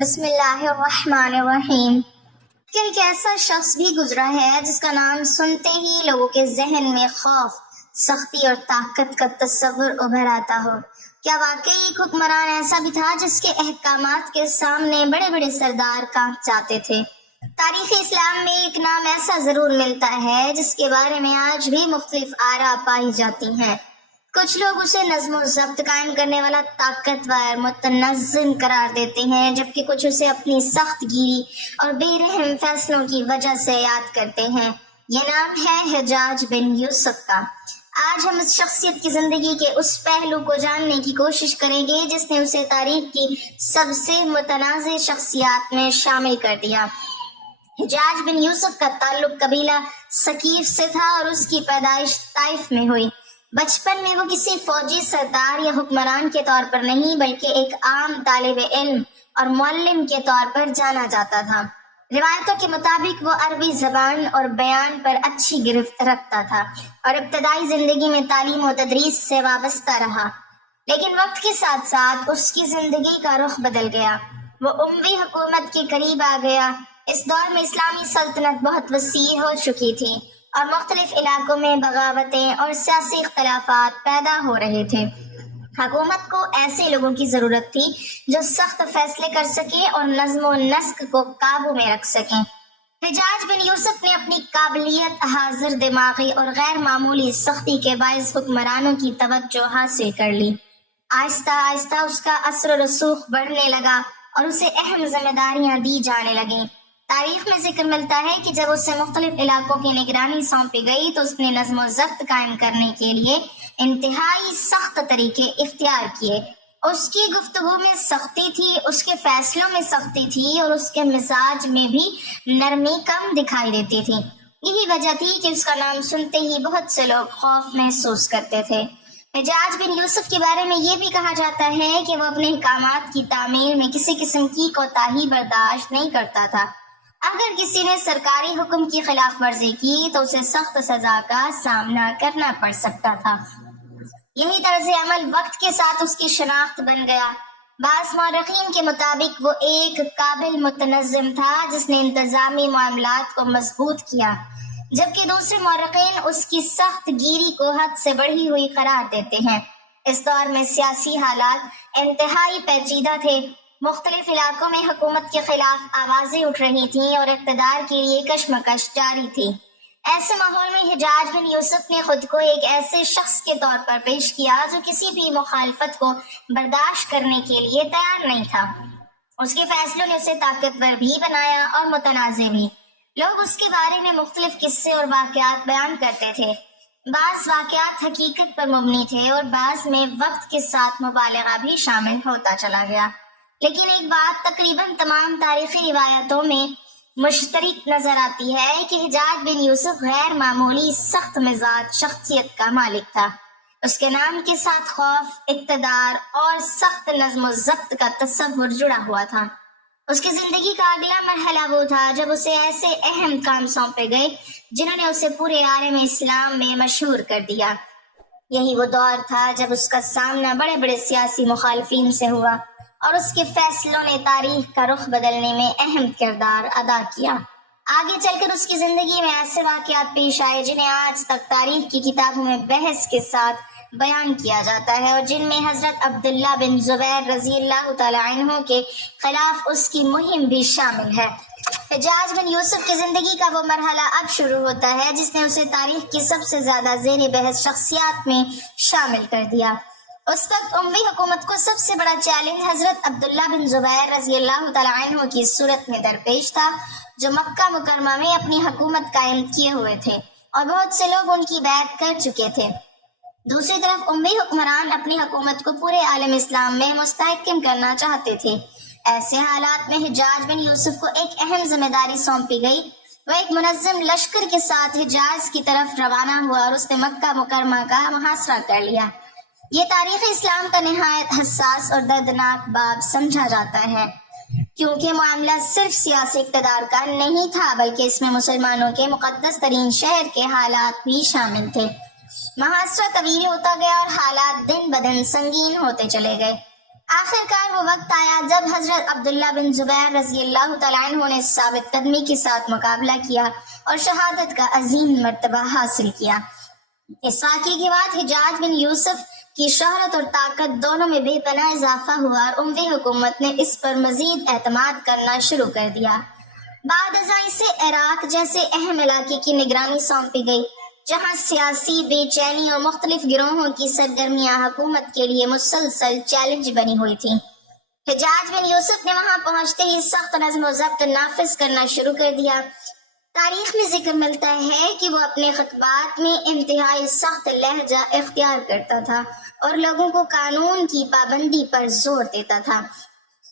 بسم اللہ الرحمن الرحیم۔ کہ ایک ایسا شخص بھی گزرا ہے جس کا نام سنتے ہی لوگوں کے ذہن میں خوف، سختی اور طاقت کا تصور ابھر آتا ہو۔ کیا واقعی ایک حکمران ایسا بھی تھا جس کے احکامات کے سامنے بڑے بڑے سردار کانپ جاتے تھے؟ تاریخ اسلام میں ایک نام ایسا ضرور ملتا ہے جس کے بارے میں آج بھی مختلف آراء پائی جاتی ہیں۔ کچھ لوگ اسے نظم و ضبط قائم کرنے والا، طاقتور، متنظم قرار دیتے ہیں، جبکہ کچھ اسے اپنی سخت گیری اور بے رحم فیصلوں کی وجہ سے یاد کرتے ہیں۔ یہ نام ہے حجاج بن یوسف کا۔ آج ہم اس شخصیت کی زندگی کے اس پہلو کو جاننے کی کوشش کریں گے جس نے اسے تاریخ کی سب سے متنازع شخصیات میں شامل کر دیا۔ حجاج بن یوسف کا تعلق قبیلہ ثقیف سے تھا اور اس کی پیدائش طائف میں ہوئی۔ بچپن میں وہ کسی فوجی سردار یا حکمران کے طور پر نہیں بلکہ ایک عام طالب علم اور معلم کے طور پر جانا جاتا تھا۔ روایتوں کے مطابق وہ عربی زبان اور بیان پر اچھی گرفت رکھتا تھا اور ابتدائی زندگی میں تعلیم و تدریس سے وابستہ رہا، لیکن وقت کے ساتھ ساتھ اس کی زندگی کا رخ بدل گیا۔ وہ اموی حکومت کے قریب آ گیا۔ اس دور میں اسلامی سلطنت بہت وسیع ہو چکی تھی اور مختلف علاقوں میں بغاوتیں اور سیاسی اختلافات پیدا ہو رہے تھے۔ حکومت کو ایسے لوگوں کی ضرورت تھی جو سخت فیصلے کر سکیں اور نظم و نسق کو قابو میں رکھ سکیں۔ حجاج بن یوسف نے اپنی قابلیت، حاضر دماغی اور غیر معمولی سختی کے باعث حکمرانوں کی توجہ حاصل کر لی۔ آہستہ آہستہ اس کا اثر و رسوخ بڑھنے لگا اور اسے اہم ذمہ داریاں دی جانے لگیں۔ تاریخ میں ذکر ملتا ہے کہ جب اسے مختلف علاقوں کی نگرانی سونپی گئی تو اس نے نظم و ضبط قائم کرنے کے لیے انتہائی سخت طریقے اختیار کیے۔ اس کی گفتگو میں سختی تھی، اس کے فیصلوں میں سختی تھی اور اس کے مزاج میں بھی نرمی کم دکھائی دیتی تھی۔ یہی وجہ تھی کہ اس کا نام سنتے ہی بہت سے لوگ خوف محسوس کرتے تھے۔ حجاج بن یوسف کے بارے میں یہ بھی کہا جاتا ہے کہ وہ اپنے احکامات کی تعمیر میں کسی قسم کی کوتاہی برداشت نہیں کرتا تھا۔ اگر کسی نے سرکاری حکم کی خلاف ورزی کی تو اسے سخت سزا کا سامنا کرنا پڑ سکتا تھا۔ یہی طرز عمل وقت کے ساتھ اس کی شناخت بن گیا۔ بعض مورخین کے مطابق وہ ایک قابل متنظم تھا جس نے انتظامی معاملات کو مضبوط کیا، جبکہ دوسرے مورخین اس کی سخت گیری کو حد سے بڑھی ہوئی قرار دیتے ہیں۔ اس دور میں سیاسی حالات انتہائی پیچیدہ تھے۔ مختلف علاقوں میں حکومت کے خلاف آوازیں اٹھ رہی تھیں اور اقتدار کے لیے کشمکش جاری تھی۔ ایسے ماحول میں حجاج بن یوسف نے خود کو ایک ایسے شخص کے طور پر پیش کیا جو کسی بھی مخالفت کو برداشت کرنے کے لیے تیار نہیں تھا۔ اس کے فیصلوں نے اسے طاقتور بھی بنایا اور متنازع بھی۔ لوگ اس کے بارے میں مختلف قصے اور واقعات بیان کرتے تھے۔ بعض واقعات حقیقت پر مبنی تھے اور بعض میں وقت کے ساتھ مبالغہ بھی شامل ہوتا چلا گیا، لیکن ایک بات تقریباً تمام تاریخی روایتوں میں مشترک نظر آتی ہے کہ حجاج بن یوسف غیر معمولی سخت مزاج شخصیت کا مالک تھا۔ اس کے نام کے ساتھ خوف، اقتدار اور سخت نظم و ضبط کا تصور جڑا ہوا تھا۔ اس کی زندگی کا اگلا مرحلہ وہ تھا جب اسے ایسے اہم کام سونپے گئے جنہوں نے اسے پورے عالم اسلام میں مشہور کر دیا۔ یہی وہ دور تھا جب اس کا سامنا بڑے بڑے سیاسی مخالفین سے ہوا اور اس کے فیصلوں نے تاریخ کا رخ بدلنے میں اہم کردار ادا کیا۔ آگے چل کر اس کی زندگی میں ایسے واقعات پیش آئے جنہیں آج تک تاریخ کی کتابوں میں بحث کے ساتھ بیان کیا جاتا ہے اور جن میں حضرت عبداللہ بن زبیر رضی اللہ تعالی عنہ کے خلاف اس کی مہم بھی شامل ہے۔ حجاج بن یوسف کی زندگی کا وہ مرحلہ اب شروع ہوتا ہے جس نے اسے تاریخ کی سب سے زیادہ زیر بحث شخصیات میں شامل کر دیا۔ اس وقت اموی حکومت کو سب سے بڑا چیلنج حضرت عبداللہ بن زبیر رضی اللہ تعالی عنہ کی صورت میں درپیش تھا، جو مکہ مکرمہ میں اپنی حکومت قائم کیے ہوئے تھے اور بہت سے لوگ ان کی بیعت کر چکے تھے۔ دوسری طرف اموی حکمران اپنی حکومت کو پورے عالم اسلام میں مستحکم کرنا چاہتے تھے۔ ایسے حالات میں حجاج بن یوسف کو ایک اہم ذمہ داری سونپی گئی۔ وہ ایک منظم لشکر کے ساتھ حجاز کی طرف روانہ ہوا اور اس نے مکہ مکرمہ کا محاصرہ کر لیا۔ یہ تاریخ اسلام کا نہایت حساس اور دردناک باب سمجھا جاتا ہے، کیونکہ معاملہ صرف سیاسی اقتدار کا نہیں تھا بلکہ اس میں مسلمانوں کے مقدس ترین شہر کے حالات بھی شامل تھے۔ محاصرہ طویل ہوتا گیا اور حالات دن بدن سنگین ہوتے چلے گئے۔ آخر کار وہ وقت آیا جب حضرت عبداللہ بن زبیر رضی اللہ تعالیٰ عنہ نے ثابت قدمی کے ساتھ مقابلہ کیا اور شہادت کا عظیم مرتبہ حاصل کیا۔ اس واقعے کے بعد حجاج بن یوسف کی شہرت اور طاقت دونوں میں بے پناہ اضافہ ہوا اور اموی حکومت نے اس پر مزید اعتماد کرنا شروع کر دیا۔ بعد ازاں سے عراق جیسے اہم علاقے کی نگرانی سونپی گئی، جہاں سیاسی بے چینی اور مختلف گروہوں کی سرگرمیاں حکومت کے لیے مسلسل چیلنج بنی ہوئی تھیں۔ حجاج بن یوسف نے وہاں پہنچتے ہی سخت نظم و ضبط نافذ کرنا شروع کر دیا۔ تاریخ میں ذکر ملتا ہے کہ وہ اپنے خطبات میں انتہائی سخت لہجہ اختیار کرتا تھا اور لوگوں کو قانون کی پابندی پر زور دیتا تھا۔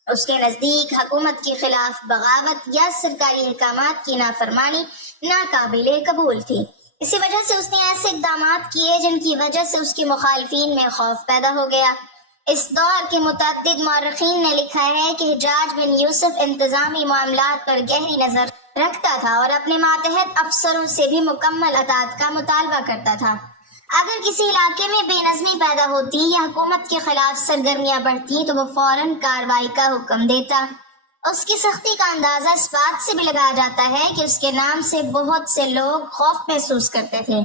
اس کے نزدیک حکومت کے خلاف بغاوت یا سرکاری احکامات کی نافرمانی ناقابل قبول تھی۔ اسی وجہ سے اس نے ایسے اقدامات کیے جن کی وجہ سے اس کے مخالفین میں خوف پیدا ہو گیا۔ اس دور کے متعدد مورخین نے لکھا ہے کہ حجاج بن یوسف انتظامی معاملات پر گہری نظر رکھتا تھا اور اپنے ماتحت افسروں سے بھی مکمل اطاعت کا مطالبہ کرتا تھا۔ اگر کسی علاقے میں بے نظمی پیدا ہوتی یا حکومت کے خلاف سرگرمیاں بڑھتی تو وہ فوراً کارروائی کا حکم دیتا۔ اس کی سختی کا اندازہ اس بات سے بھی لگایا جاتا ہے کہ اس کے نام سے بہت سے لوگ خوف محسوس کرتے تھے۔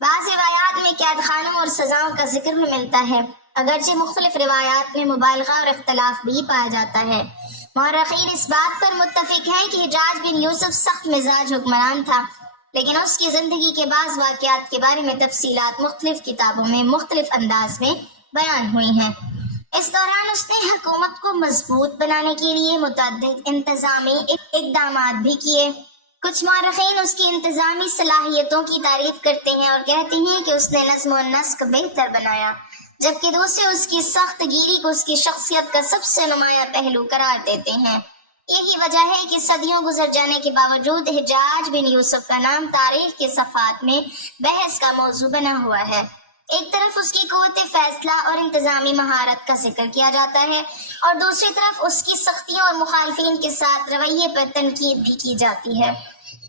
بعض روایات میں قید خانوں اور سزاؤں کا ذکر بھی ملتا ہے، اگرچہ مختلف روایات میں مبالغہ اور اختلاف بھی پایا جاتا ہے۔ مورخین اس بات پر متفق ہیں کہ حجاج بن یوسف سخت مزاج حکمران تھا، لیکن اس کی زندگی کے بعض واقعات کے بارے میں تفصیلات مختلف کتابوں میں مختلف انداز میں بیان ہوئی ہیں۔ اس دوران اس نے حکومت کو مضبوط بنانے کے لیے متعدد انتظامی اقدامات بھی کیے۔ کچھ مورخین اس کی انتظامی صلاحیتوں کی تعریف کرتے ہیں اور کہتے ہیں کہ اس نے نظم و نسق بہتر بنایا، جبکہ دوسرے اس کی سخت گیری کو اس کی شخصیت کا سب سے نمایاں پہلو قرار دیتے ہیں۔ یہی وجہ ہے کہ صدیوں گزر جانے کے باوجود حجاج بن یوسف کا نام تاریخ کے صفحات میں بحث کا موضوع بنا ہوا ہے۔ ایک طرف اس کی قوت فیصلہ اور انتظامی مہارت کا ذکر کیا جاتا ہے اور دوسری طرف اس کی سختیوں اور مخالفین کے ساتھ رویے پر تنقید بھی کی جاتی ہے۔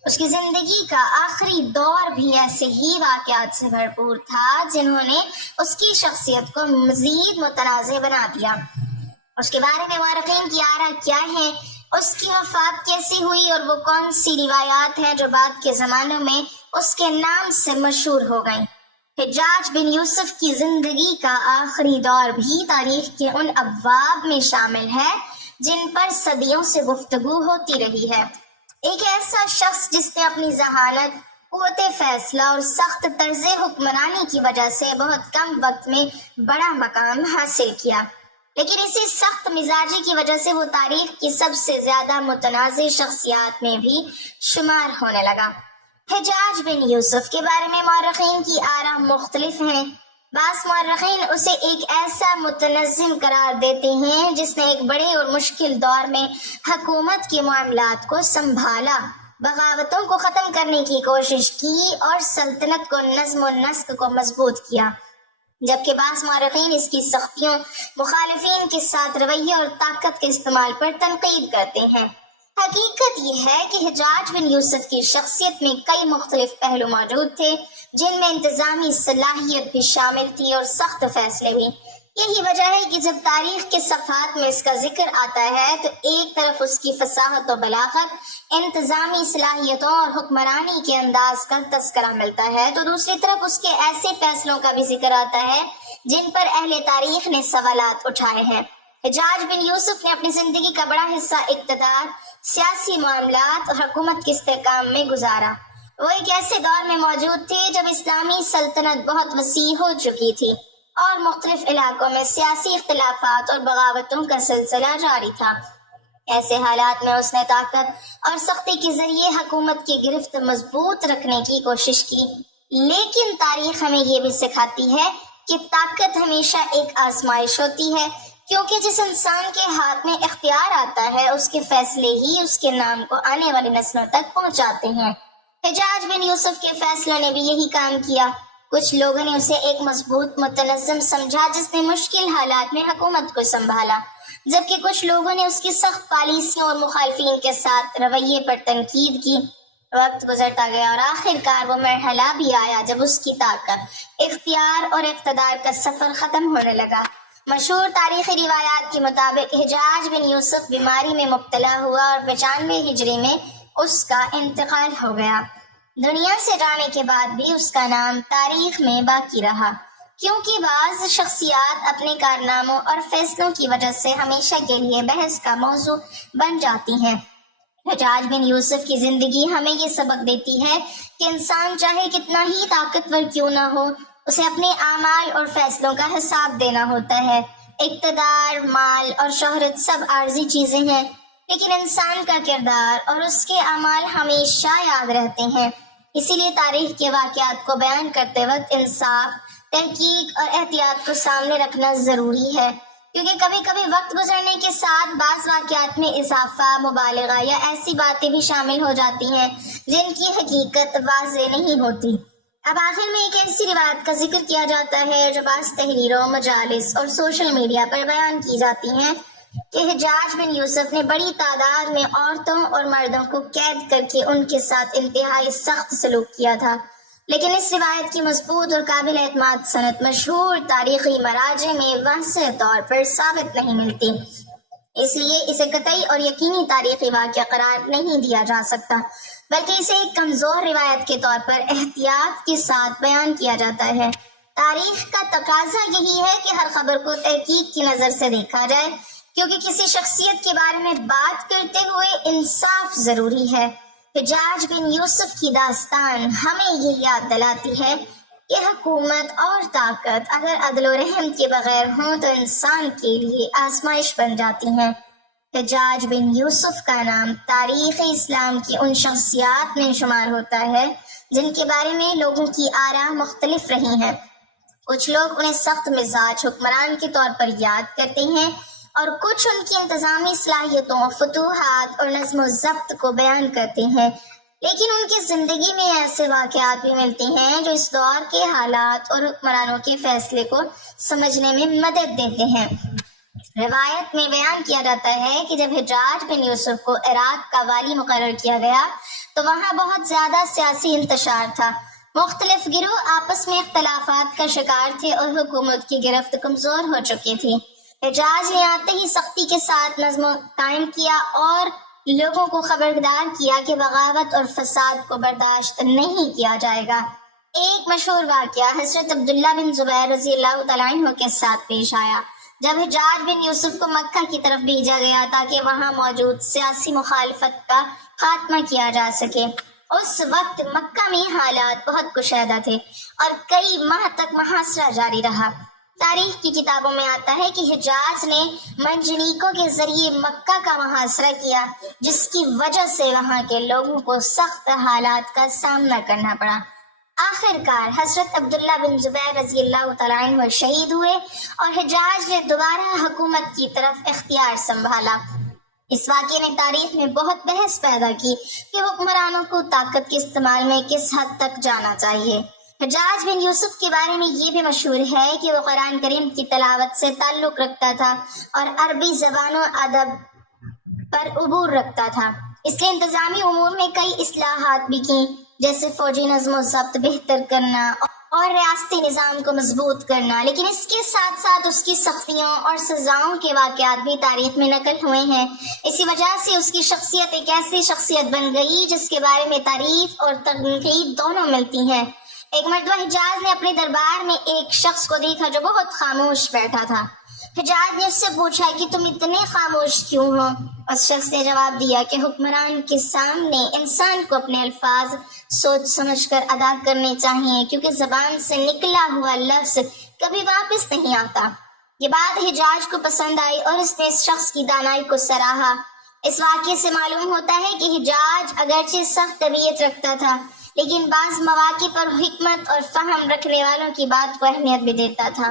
اس کی زندگی کا آخری دور بھی ایسے ہی واقعات سے بھرپور تھا جنہوں نے اس کی شخصیت کو مزید متنازع بنا دیا۔ اس کے بارے میں مورخین کی آراء کیا ہیں، اس کی وفات کیسی ہوئی اور وہ کون سی روایات ہیں جو بعد کے زمانوں میں اس کے نام سے مشہور ہو گئیں۔ حجاج بن یوسف کی زندگی کا آخری دور بھی تاریخ کے ان ابواب میں شامل ہے جن پر صدیوں سے گفتگو ہوتی رہی ہے۔ ایک ایسا شخص جس نے اپنی ذہانت، قوت فیصلہ اور سخت طرز حکمرانی کی وجہ سے بہت کم وقت میں بڑا مقام حاصل کیا، لیکن اسی سخت مزاجی کی وجہ سے وہ تاریخ کی سب سے زیادہ متنازع شخصیات میں بھی شمار ہونے لگا۔ حجاج بن یوسف کے بارے میں مورخین کی آراء مختلف ہیں۔ بعض مورخین اسے ایک ایسا متنظم قرار دیتے ہیں جس نے ایک بڑے اور مشکل دور میں حکومت کے معاملات کو سنبھالا، بغاوتوں کو ختم کرنے کی کوشش کی اور سلطنت کو نظم و نسق کو مضبوط کیا، جبکہ بعض مورخین اس کی سختیوں، مخالفین کے ساتھ رویے اور طاقت کے استعمال پر تنقید کرتے ہیں۔ حقیقت یہ ہے کہ حجاج بن یوسف کی شخصیت میں کئی مختلف پہلو موجود تھے، جن میں انتظامی صلاحیت بھی شامل تھی اور سخت فیصلے بھی۔ یہی وجہ ہے کہ جب تاریخ کے صفحات میں اس کا ذکر آتا ہے تو ایک طرف اس کی فصاحت و بلاغت، انتظامی صلاحیتوں اور حکمرانی کے انداز کا تذکرہ ملتا ہے، تو دوسری طرف اس کے ایسے فیصلوں کا بھی ذکر آتا ہے جن پر اہل تاریخ نے سوالات اٹھائے ہیں۔ حجاج بن یوسف نے اپنی زندگی کا بڑا حصہ اقتدار، سیاسی معاملات اور حکومت کے استحکام میں گزارا۔ وہ ایک ایسے دور میں موجود تھے جب اسلامی سلطنت بہت وسیع ہو چکی تھی اور مختلف علاقوں میں سیاسی اختلافات اور بغاوتوں کا سلسلہ جاری تھا۔ ایسے حالات میں اس نے طاقت اور سختی کے ذریعے حکومت کی گرفت مضبوط رکھنے کی کوشش کی، لیکن تاریخ ہمیں یہ بھی سکھاتی ہے کہ طاقت ہمیشہ ایک آزمائش ہوتی ہے، کیونکہ جس انسان کے ہاتھ میں اختیار آتا ہے اس کے فیصلے ہی اس کے نام کو آنے والی نسلوں تک پہنچاتے ہیں۔ حجاج بن یوسف کے فیصلوں نے بھی یہی کام کیا۔ کچھ لوگوں نے اسے ایک مضبوط متنظم سمجھا جس نے مشکل حالات میں حکومت کو سنبھالا، جبکہ کچھ لوگوں نے اس کی سخت پالیسیوں اور مخالفین کے ساتھ رویے پر تنقید کی۔ وقت گزرتا گیا اور آخر کار وہ مرحلہ بھی آیا جب اس کی طاقت، اختیار اور اقتدار کا سفر ختم ہونے لگا۔ مشہور تاریخی روایات کے مطابق حجاج بن یوسف بیماری میں مبتلا ہوا اور 95 ہجری میں اس کا انتقال ہو گیا۔ دنیا سے جانے کے بعد بھی اس کا نام تاریخ میں باقی رہا، کیونکہ بعض شخصیات اپنے کارناموں اور فیصلوں کی وجہ سے ہمیشہ کے لیے بحث کا موضوع بن جاتی ہیں۔ حجاج بن یوسف کی زندگی ہمیں یہ سبق دیتی ہے کہ انسان چاہے کتنا ہی طاقتور کیوں نہ ہو، اسے اپنے اعمال اور فیصلوں کا حساب دینا ہوتا ہے۔ اقتدار، مال اور شہرت سب عارضی چیزیں ہیں، لیکن انسان کا کردار اور اس کے اعمال ہمیشہ یاد رہتے ہیں۔ اسی لیے تاریخ کے واقعات کو بیان کرتے وقت انصاف، تحقیق اور احتیاط کو سامنے رکھنا ضروری ہے، کیونکہ کبھی کبھی وقت گزرنے کے ساتھ بعض واقعات میں اضافہ، مبالغہ یا ایسی باتیں بھی شامل ہو جاتی ہیں جن کی حقیقت واضح نہیں ہوتی۔ اب آخر میں ایک ایسی روایت کا ذکر کیا جاتا ہے جو بعض تحریروں، مجالس اور سوشل میڈیا پر بیان کی جاتی ہیں کہ حجاج بن یوسف نے بڑی تعداد میں عورتوں اور مردوں کو قید کر کے ان کے ساتھ انتہائی سخت سلوک کیا تھا، لیکن اس روایت کی مضبوط اور قابل اعتماد سند مشہور تاریخی مراجع میں واضح طور پر ثابت نہیں ملتی، اس لیے اسے قطعی اور یقینی تاریخی واقعہ قرار نہیں دیا جا سکتا، بلکہ اسے ایک کمزور روایت کے طور پر احتیاط کے ساتھ بیان کیا جاتا ہے۔ تاریخ کا تقاضا یہی ہے کہ ہر خبر کو تحقیق کی نظر سے دیکھا جائے، کیونکہ کسی شخصیت کے بارے میں بات کرتے ہوئے انصاف ضروری ہے۔ حجاج بن یوسف کی داستان ہمیں یہ یاد دلاتی ہے کہ حکومت اور طاقت اگر عدل و رحم کے بغیر ہوں تو انسان کے لیے آزمائش بن جاتی ہیں۔ حجاج بن یوسف کا نام تاریخ اسلام کی ان شخصیات میں شمار ہوتا ہے جن کے بارے میں لوگوں کی آراء مختلف رہی ہیں۔ کچھ لوگ انہیں سخت مزاج حکمران کے طور پر یاد کرتے ہیں اور کچھ ان کی انتظامی صلاحیتوں، فتوحات اور نظم و ضبط کو بیان کرتے ہیں، لیکن ان کی زندگی میں ایسے واقعات بھی ملتے ہیں جو اس دور کے حالات اور حکمرانوں کے فیصلے کو سمجھنے میں مدد دیتے ہیں۔ روایت میں بیان کیا جاتا ہے کہ جب حجاج بن یوسف کو عراق کا والی مقرر کیا گیا تو وہاں بہت زیادہ سیاسی انتشار تھا، مختلف گروہ آپس میں اختلافات کا شکار تھے اور حکومت کی گرفت کمزور ہو چکی تھی۔ حجاج نے آتے ہی سختی کے ساتھ نظم قائم کیا اور لوگوں کو خبردار کیا کہ بغاوت اور فساد کو برداشت نہیں کیا جائے گا۔ ایک مشہور واقعہ حضرت عبداللہ بن زبیر رضی اللہ تعالیٰ عنہ کے ساتھ پیش آیا جب حجاج بن یوسف کو مکہ کی طرف بھیجا گیا تاکہ وہاں موجود سیاسی مخالفت کا خاتمہ کیا جا سکے۔ اس وقت مکہ میں حالات بہت کشیدہ تھے اور کئی ماہ تک محاصرہ جاری رہا۔ تاریخ کی کتابوں میں آتا ہے کہ حجاج نے منجنیقوں کے ذریعے مکہ کا محاصرہ کیا، جس کی وجہ سے وہاں کے لوگوں کو سخت حالات کا سامنا کرنا پڑا۔ آخر کار حضرت عبداللہ بن زبیر رضی اللہ تعالیٰ عنہ شہید ہوئے اور حجاج نے دوبارہ حکومت کی طرف اختیار سنبھالا۔ اس واقعے نے تاریخ میں بہت بحث پیدا کی کہ حکمرانوں کو طاقت کے استعمال میں کس حد تک جانا چاہیے۔ حجاج بن یوسف کے بارے میں یہ بھی مشہور ہے کہ وہ قرآن کریم کی تلاوت سے تعلق رکھتا تھا اور عربی زبان و ادب پر عبور رکھتا تھا، اس لیے انتظامی امور میں کئی اصلاحات بھی کی، جیسے فوجی نظم و ضبط بہتر کرنا اور ریاستی نظام کو مضبوط کرنا، لیکن اس کے ساتھ ساتھ اس کی سختیوں اور سزاؤں کے واقعات بھی تاریخ میں نقل ہوئے ہیں۔ اسی وجہ سے اس کی شخصیت ایک ایسی شخصیت بن گئی جس کے بارے میں تعریف اور تنقید دونوں ملتی ہیں۔ ایک مرتبہ حجاج نے اپنے دربار میں ایک شخص کو دیکھا جو بہت خاموش بیٹھا تھا۔ حجاج نے اس سے پوچھا کہ تم اتنے خاموش کیوں ہو؟ اس شخص نے جواب دیا کہ حکمران کے سامنے انسان کو اپنے الفاظ سوچ سمجھ کر ادا کرنے چاہیے، کیونکہ زبان سے نکلا ہوا لفظ کبھی واپس نہیں آتا۔ یہ بات حجاج کو پسند آئی اور اس نے اس شخص کی دانائی کو سراہا۔ اس واقعے سے معلوم ہوتا ہے کہ حجاج اگرچہ سخت طبیعت رکھتا تھا، لیکن بعض مواقع پر حکمت اور فہم رکھنے والوں کی بات کو اہمیت بھی دیتا تھا۔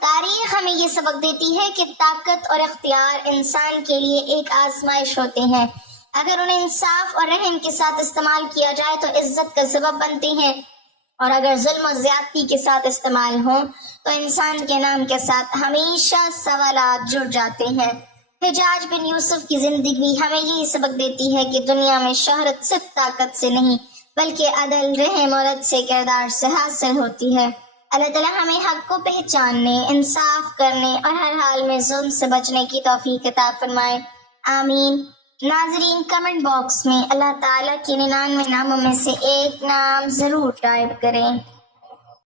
تاریخ ہمیں یہ سبق دیتی ہے کہ طاقت اور اختیار انسان کے لیے ایک آزمائش ہوتے ہیں، اگر انہیں انصاف اور رحم کے ساتھ استعمال کیا جائے تو عزت کا سبب بنتے ہیں، اور اگر ظلم و زیادتی کے ساتھ استعمال ہوں تو انسان کے نام کے ساتھ ہمیشہ سوالات جڑ جاتے ہیں۔ حجاج بن یوسف کی زندگی ہمیں یہ سبق دیتی ہے کہ دنیا میں شہرت صرف طاقت سے نہیں بلکہ عدل، رحم اور عدل سے کردار سے حاصل ہوتی ہے۔ اللہ تعالیٰ ہمیں حق کو پہچاننے، انصاف کرنے اور ہر حال میں ظلم سے بچنے کی توفیق عطا فرمائے، آمین۔ ناظرین، کمنٹ باکس میں اللہ تعالیٰ کے 99 ناموں میں سے ایک نام ضرور ٹائپ کریں۔